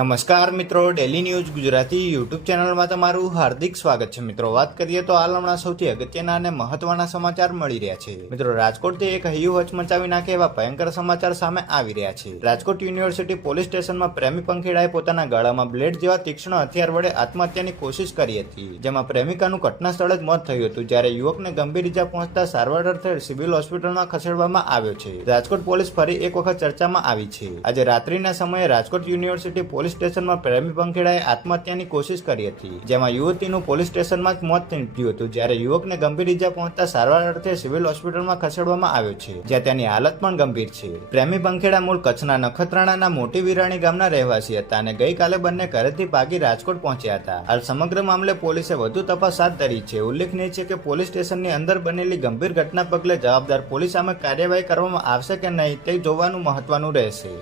નમસ્કાર મિત્રો, daily news Gujarati YouTube ચેનલમાં તમારું હાર્દિક સ્વાગત છે। મિત્રો વાત કરીએ તો હાલ હમણાં સૌથી અગત્યના અને મહત્વના સમાચાર મળી રહ્યા છે। મિત્રો રાજકોટથી એક હૈયું હચમચાવી નાખે એવા ભયંકર સમાચાર સામે આવી રહ્યા છે। રાજકોટ યુનિવર્સિટી પોલીસ સ્ટેશનમાં પ્રેમી પંખીડાએ પોતાના ગળામાં બ્લેડ જેવા તીક્ષ્ણ હથિયાર વડે આત્મહત્યાની કોશિશ કરી હતી, જેમાં પ્રેમિકાનું ઘટના સ્થળે જ મોત થયું હતું, જ્યારે યુવકને ગંભીર ઇજા પહોંચતા સારવાર અર્થે સિવિલ હોસ્પિટલમાં ખસેડવામાં આવ્યો છે। રાજકોટ પોલીસ ફરી એક વખત ચર્ચામાં આવી છે। આજે રાત્રિના સમયે રાજકોટ યુનિવર્સિટી પોલીસ સ્ટેશનમાં પ્રેમી પંખીડાએ આત્મહત્યાની કોશિશ કરી હતી, જેમાં યુવતીનું પોલીસ સ્ટેશનમાં જ મોત નીપજ્યું હતું, જ્યારે યુવકને ગંભીર ઇજા પહોંચતા સારવાર અર્થે સિવિલ હોસ્પિટલમાં ખસેડવામાં આવ્યો છે, જ્યાં તેની હાલત પણ ગંભીર છે। પ્રેમી પંખીડા મૂળ કચ્છના નખત્રાણાના મોટી વિરાણી ગામના રહેવાસી હતા અને ગઈકાલે બંને ઘરેથી ભાગી રાજકોટ પહોંચ્યા હતા। હાલ સમગ્ર મામલે પોલીસે વધુ તપાસ હાથ ધરી છે। ઉલ્લેખનીય છે કે પોલીસ સ્ટેશનની અંદર બનેલી ગંભીર ઘટના પગલે જવાબદાર પોલીસ સામે કાર્યવાહી કરવામાં આવશે કે નહીં તે જોવાનું મહત્વનું રહેશે।